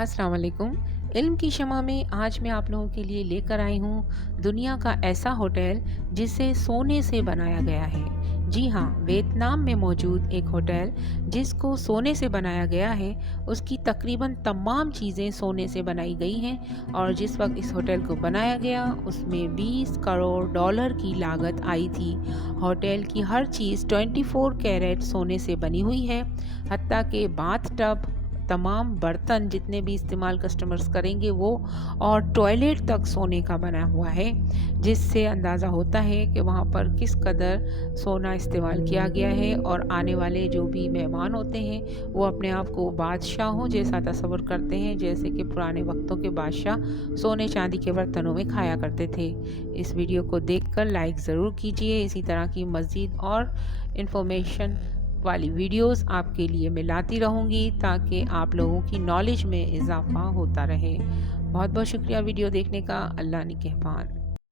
अस्सलाम वालेकुम। इल्म की शमा में आज मैं आप लोगों के लिए लेकर आई हूँ दुनिया का ऐसा होटल जिसे सोने से बनाया गया है। जी हाँ, वियतनाम में मौजूद एक होटल जिसको सोने से बनाया गया है, उसकी तकरीबन तमाम चीज़ें सोने से बनाई गई हैं और जिस वक्त इस होटल को बनाया गया उसमें 20 करोड़ डॉलर की लागत आई थी। होटल की हर चीज़ 24 कैरेट सोने से बनी हुई है, हत्ता के बाथ टब, तमाम बर्तन जितने भी इस्तेमाल कस्टमर्स करेंगे वो, और टॉयलेट तक सोने का बना हुआ है, जिससे अंदाज़ा होता है कि वहाँ पर किस कदर सोना इस्तेमाल किया गया है और आने वाले जो भी मेहमान होते हैं वो अपने आप को बादशाहों जैसा तस्वर करते हैं, जैसे कि पुराने वक्तों के बादशाह सोने चांदी के बर्तनों में खाया करते थे। इस वीडियो को देखकर लाइक ज़रूर कीजिए। इसी तरह की मज़ीद और इन्फॉर्मेशन वाली वीडियोस आपके लिए मैं लाती रहूँगी ताकि आप लोगों की नॉलेज में इजाफ़ा होता रहे। बहुत बहुत शुक्रिया वीडियो देखने का। अल्लाह निगहबान।